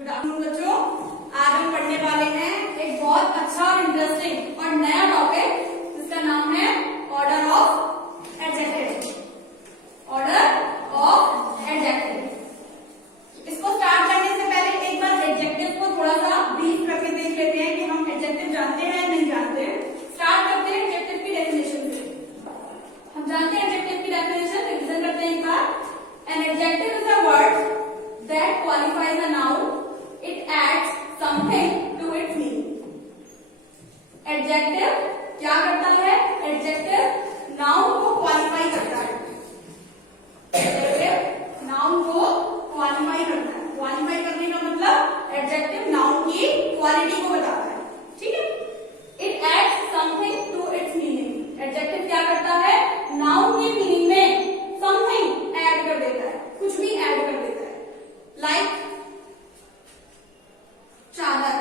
Good afternoon बच्चों, आज हम पढ़ने वाले हैं एक बहुत अच्छा और इंटरेस्टिंग और नया टॉपिक जिसका नाम है order of adjective. Order of adjective. इसको स्टार्ट करने से पहले एक बार एडजेक्टिव को थोड़ा सा ब्रीफ करके देख लेते हैं कि हम एडजेक्टिव जानते हैं या नहीं जानते। स्टार्ट करते हैं एडजेक्टिव की डेफिनेशन से। हम जानते हैं एडजेक्टिव की डेफिनेशन, रिवीजन करते हैं एक बार। An adjective is a word that qualifies a noun. It adds something to its meaning. Adjective क्या करता है? Adjective noun को qualify करता है। Adjective noun को qualify करता है। Qualify करने का मतलब adjective noun की quality को बताता है, ठीक है? It adds something to its meaning. Adjective क्या करता है? noun के meaning में something add कर देता है, कुछ भी add कर देता है। लाइक चादर।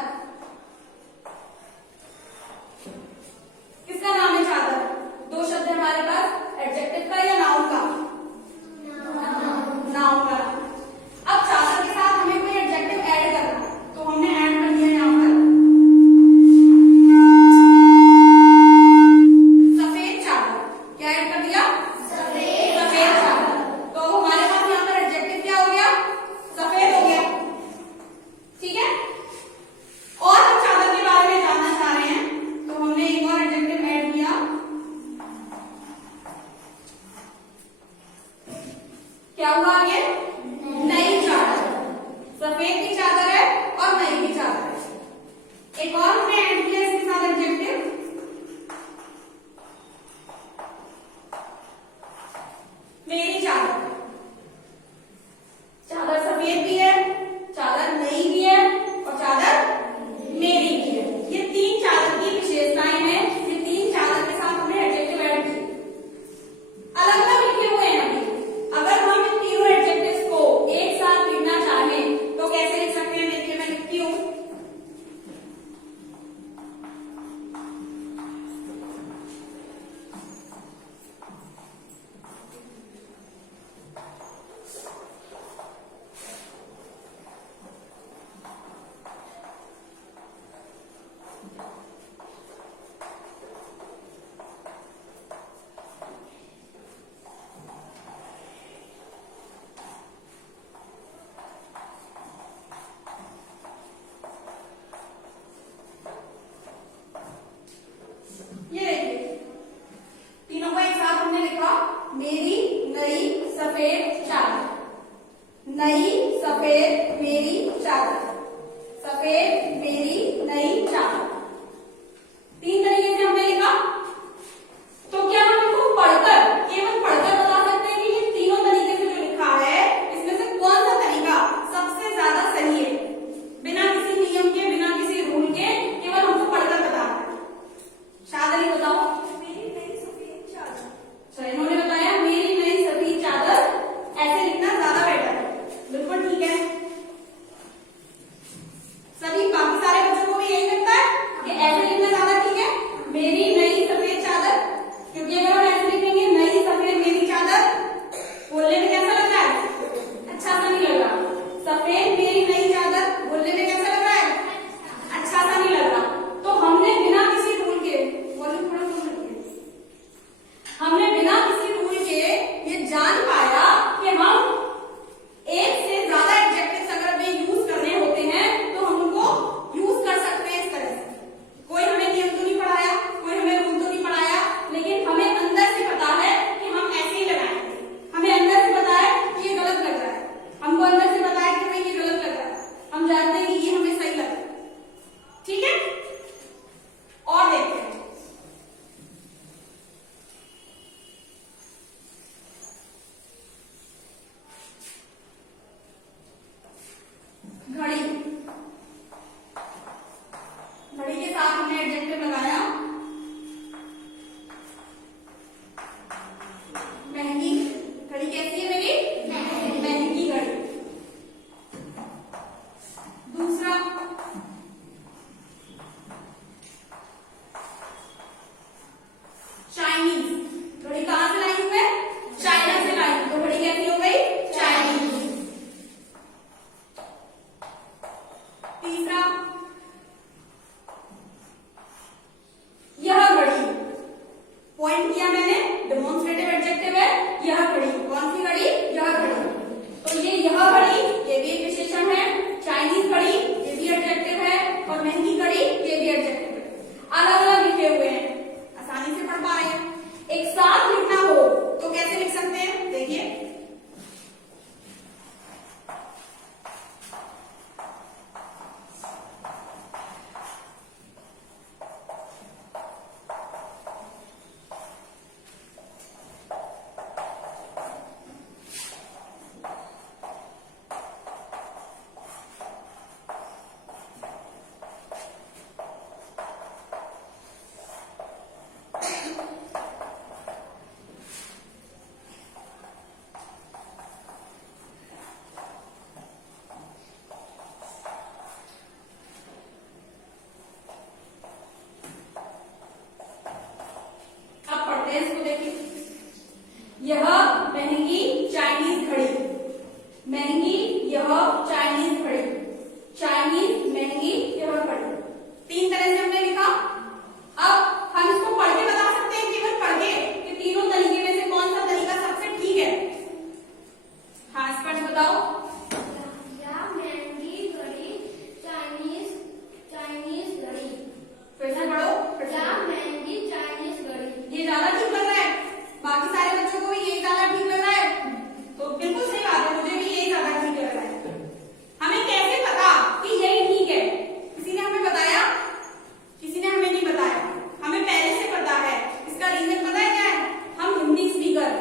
किसका नाम है चादर? दो शब्द है हमारे पास, एडजेक्टिव का या नाउन का? नाउन का। अब चादर के साथ हमें कोई एडजेक्टिव ऐड करना है, तो हमने ऐड कर दिया यहाँ पर सफेद चादर। क्या ऐड कर दिया? सफेद चादर। तो हमारे पास यहाँ पर एडजेक्टिव क्या हो गया? सफेद हो गया, ठीक है? और हम चादर के बारे में जानना चाह रहे हैं, तो हमने एक और एडजेक्टिव ऐड किया। क्या हुआ ये? नई चादर। सफेद की चादर है और नई की चादर है। एक और हमने ऐड किया इसके साथ एडजेक्टिव, मेरी चादर। चादर सफेद भी है, चादर नई भी है और चादर मेरी भी है। ये तीन चादर की विशेषताएं हैं। ये तीन चादर के साथ हमने एडजेक्टिव ऐड किए। अलग अलग लिखे हुए हैं अभी। अगर हम इन तीनों एडजेक्टिव्स को एक साथ लिखना चाहें तो कैसे लिख सकते हैं? देखिए मैं लिखती हूँ। ये देखिए, तीनों को एक साथ हमने लिखा, मेरी नई सफेद चादर। नई सफेद मेरी चादर। सफेद मेरी नई चादर। तीन तरीके से हमने लिखा। तो क्या हम इनको पढ़कर, केवल पढ़कर बता सकते हैं कि ये तीनों तरीके से जो लिखा है इसमें से कौन सा तरीका सबसे ज्यादा सही है? बिना किसी नियम के, बिना किसी रूल के, केवल हमको पढ़कर बताना है। शादी बताओ। मेरी नई सफेद चादर। इन्होंने बताया मेरी नई सफेद चादर। ऐसे लिखना ज्यादा बेटर है। बिल्कुल ठीक है। सभी बाकी सारे बच्चों को भी यही लगता है कि ऐसे लिखना ज्यादा ठीक है? मेरी नई यह चाइनीज घड़ी, चाइनीज महंगी यह घड़ी। 3 तरह से हमने लिखा। अब हम इसको पढ़ के बता सकते हैं, केवल पढ़ के, कि तीनों तरीके में से कौन सा तरीका सबसे ठीक है। हाँ स्पष्ट बताओ। महंगी घड़ी चाइनीज घड़ी। फिर से पढ़ो। महंगी चाइनीज घड़ी। ये ज्यादा ठीक लग रहा है? बाकी सारे बच्चों को भी ये ज्यादा ठीक लग रहा है? तो बिल्कुल सही बात है, मुझे भी ये ज्यादा ठीक लग रहा है। हमें कैसे पता कि यही ठीक है? किसी ने हमें बताया? किसी ने हमें नहीं बताया, हमें पहले से पता है। इसका रीजन पता है क्या है? हम हिंदी स्पीकर,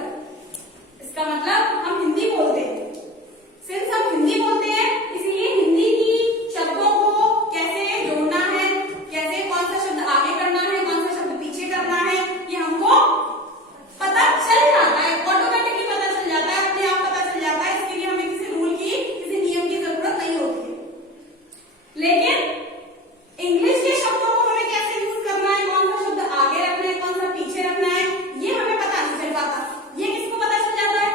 इसका मतलब हम हिंदी बोलते हैं। सिंस हम हिंदी बोलते हैं, इसलिए हिंदी की शब्दों को कैसे जोड़ना है, कैसे कौन सा शब्द आगे करना है, कौन सा शब्द पीछे करना है, ये हमको पता चल जाता है, ऑटोमेटिकली पता चल जाता है, अपने आप पता चल जाता है। इसके लिए हमें किसी रूल की, किसी नियम की जरूरत नहीं होती है। लेकिन इंग्लिश के शब्दों को हमें कैसे यूज करना है, कौन सा शब्द आगे रखना है, कौन सा पीछे रखना है, ये हमें पता नहीं चल पाता। ये किसको पता चल जाता है?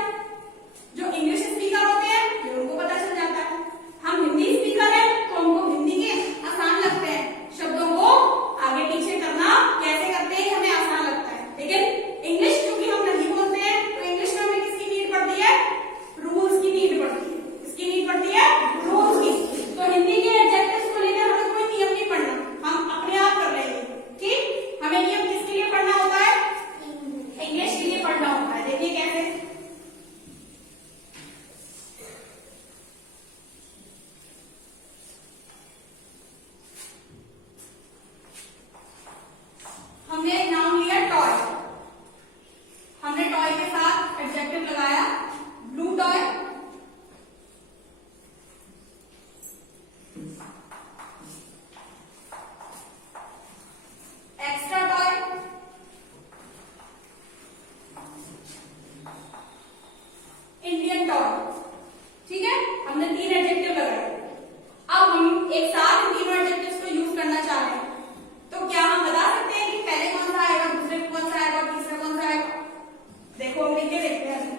जो इंग्लिश स्पीकर होते हैं, ये उनको पता चल जाता है। हम हिंदी स्पीकर हैं, तो हमको हिंदी के आसान लगते हैं, शब्दों को आगे पीछे करना कैसे करते हैं हमें आसान लगता है। लेकिन इंग्लिश क्योंकि हम नहीं बोलते हैं, तो इंग्लिश में हमें किसकी नीड पड़ती है? रूल्स की नीड पड़ती है। किसकी नीड पड़ती है? रूल्स की। तो हिंदी के एडजेक्टिव्स को लेकर हमें कोई नियम नहीं पढ़ना, हम अपने आप कर लेंगे। ठीक, हमें नियम किसके लिए पढ़ना होता है? इंग्लिश के लिए पढ़ना होता है। देखिए कैसे। हमने एक नाम लिया टॉय, हमने टॉय के साथ एडजेक्टिव लगाया blue toy, extra toy, Indian toy. ठीक है, हमने 3 एडजेक्टिव लगाए। अब हम एक साथ इन तीनों एडजेक्टिव्स को यूज करना चाह रहे हैं, तो क्या हम बता सकते हैं कि पहले कौन सा आएगा, दूसरे कौन सा आएगा, तीसरा कौन सा आएगा? देखो हम लिख के देखते हैं।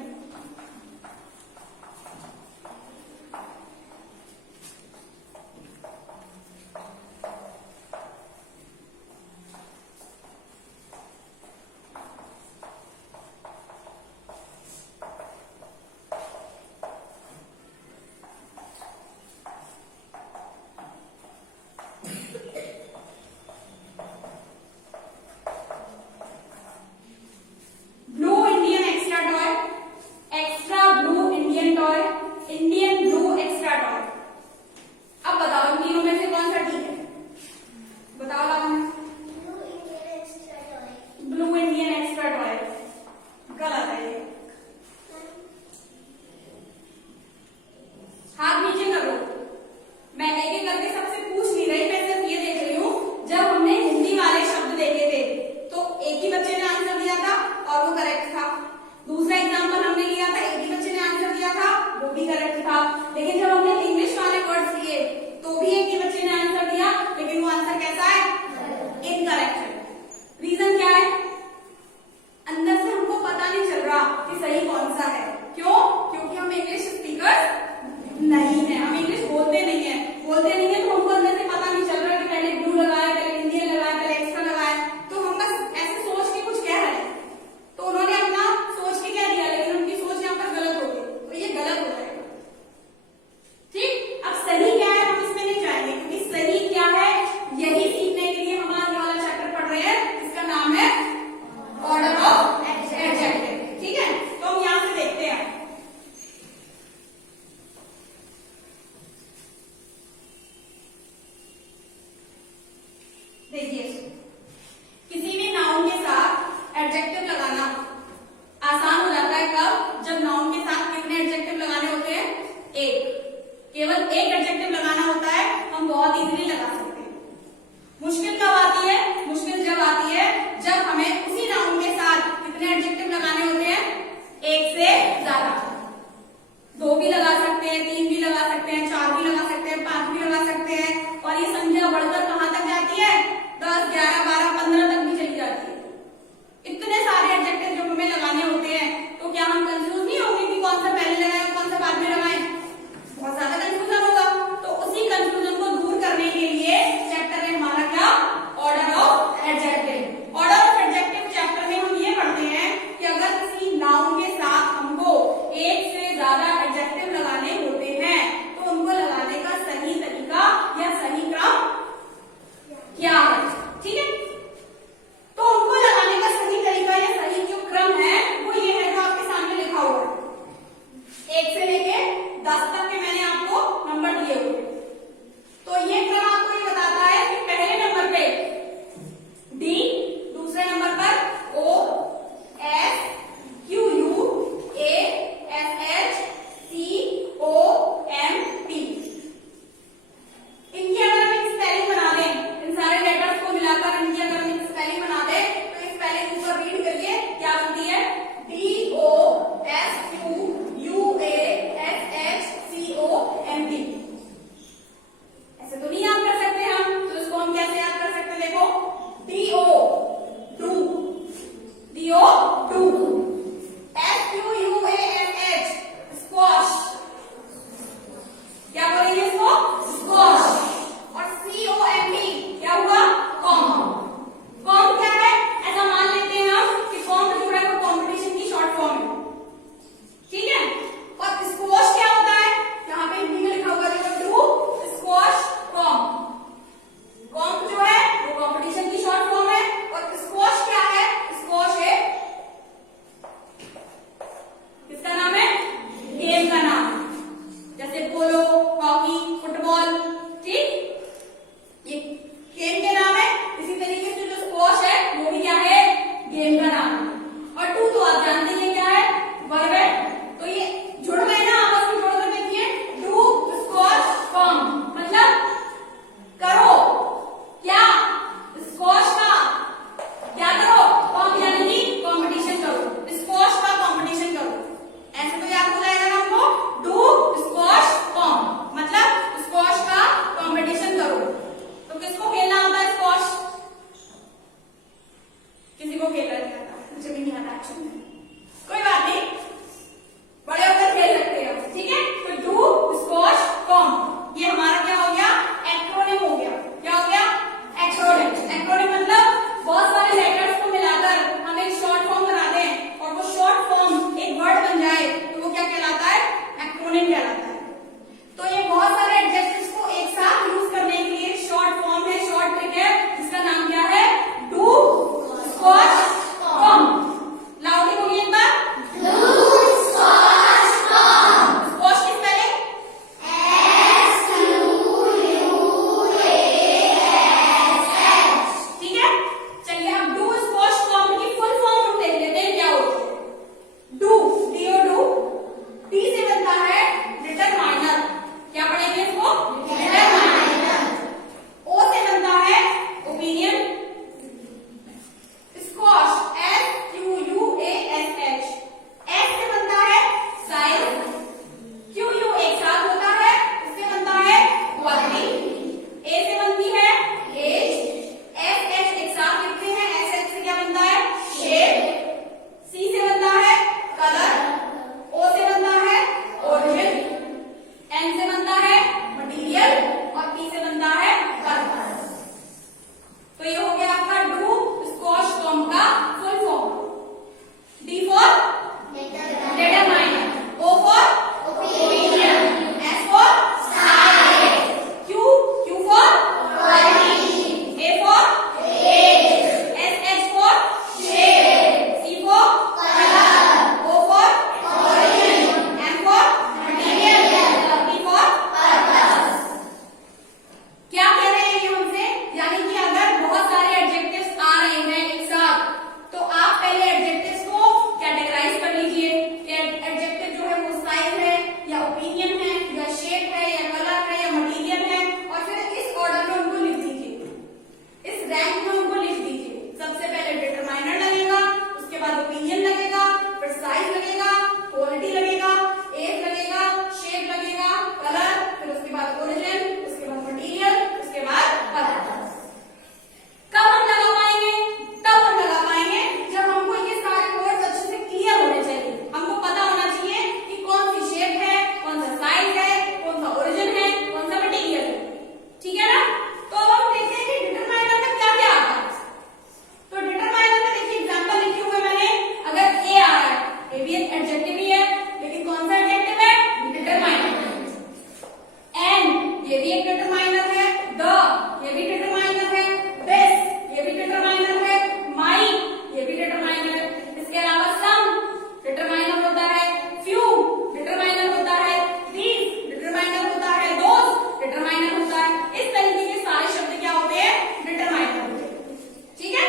बहुत ज्यादा ये भी एक डिटरमाइनर है, द ये भी डिटरमाइनर है, दिस ये भी डिटरमाइनर है, माई ये भी डिटरमाइनर है। इसके अलावा सम डिटरमाइनर होता है, फ्यू डिटरमाइनर होता है, दीज डिटरमाइनर होता है, दोस डिटरमाइनर होता है। इस तरीके के सारे शब्द क्या होते हैं? डिटरमाइनर होते हैं। ठीक है,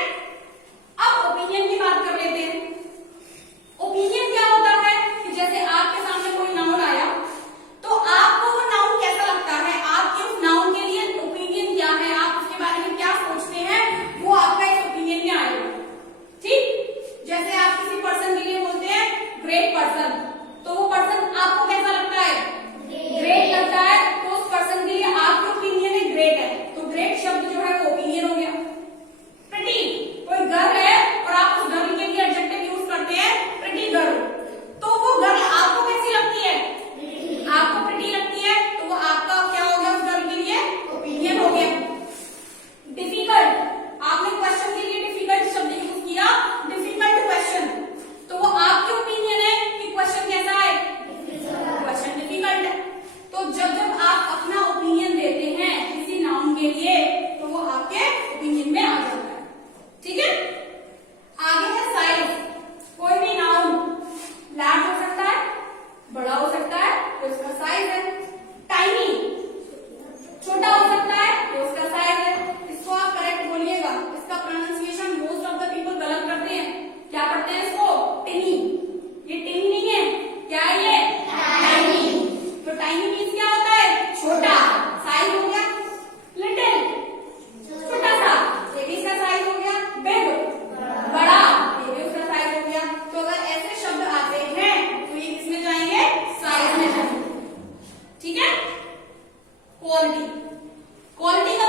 अब ओपिनियन की बात कर लेते हैं। ओपिनियन क्या होता है कि जैसे आपके सामने कोई नाउन आया तो आपको वो नाउन कैसा लगता है, आपके उस नाउन के लिए ओपिनियन क्या है, आप उसके बारे में क्या सोचते हैं, वो आपका इस ओपिनियन में आएगा। ठीक, जैसे आप किसी पर्सन के लिए बोलते हैं ग्रेट पर्सन, तो वो पर्सन आपको कैसा लगता है? ग्रेट लगता है, तो उस पर्सन के लिए आपके ओपिनियन में ग्रेट है, तो ग्रेट शब्द जो है वो ओपिनियन हो गया। प्रिटी, कोई गर्ल है और आप उस गर्ल के लिए एडजेक्टिव यूज करते हैं प्रिटी गर्ल, तो वो गर्ल आपको कैसी लगती है? आपको प्रिटी लगती है, तो वो आपका क्या हो गया? उस गर्ल के लिए ओपिनियन हो गया। डिफिकल्ट, आपने क्वेश्चन के लिए डिफिकल्ट शब्द यूज किया, डिफिकल्ट क्वेश्चन, तो वो आपके ओपिनियन है कि क्वेश्चन कैसा है? क्वेश्चन डिफिकल्ट है। तो जब जब आप अपना ओपिनियन देते हैं किसी नाउन के लिए तो वो आपके ओपिनियन में आ जाता है। ठीक है, आगे है साइज। कोई भी नाउन लार्ज हो सकता है, बड़ा हो सकता है, तो उसका साइज है। टाइनी, छोटा हो सकता है, तो उसका साइज है। इसको आप करेक्ट बोलिएगा, इसका pronunciation most of the people गलत करते हैं। क्या पढ़ते हैं इसको? टिनी। ये टिनी नहीं है, क्या है ये? टाइनी। तो टाइनी मीन्स क्या होता है? छोटा। साइज हो गया लिटिल, छोटा सा, ये भी इसका साइज हो गया। बिग, बड़ा, ये भी उसका साइज हो गया। तो अगर ऐसे शब्द आते हैं तो ये किसमें जाएंगे? साइज में जाएंगे। ठीक है, क्वालिटी। क्वालिटी का